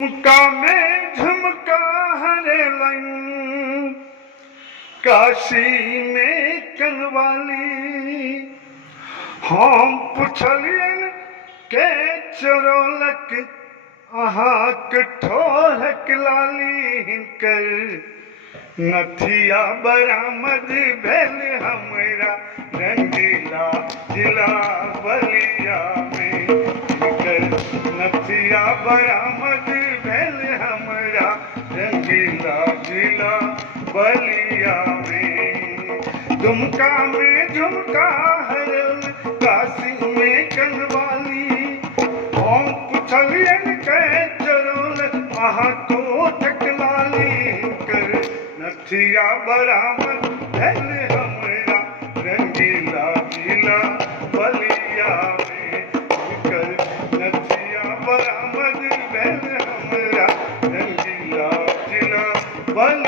झुमका में झुमका हरे लंग, काशी में कनवाली। हम पुछलियन के चरोलक अहाँ कठोरक लाली हिनकर नथिया बरामद भेल हमरा रंगीला जिला बलिया में। हिनकर नथिया बरामद भेल हमरा रंगीला जिला बलिया में। दुमका में झुमका हरल, काशी में कनवाली। हम पुछलियन के चरोल अहाँ तो ठकलाली कर नथिया बरामद भेल हमरा रंगीला जिला बलिया में। कर नथिया बरामद भेल हमरा रंगीला जिला बलिया।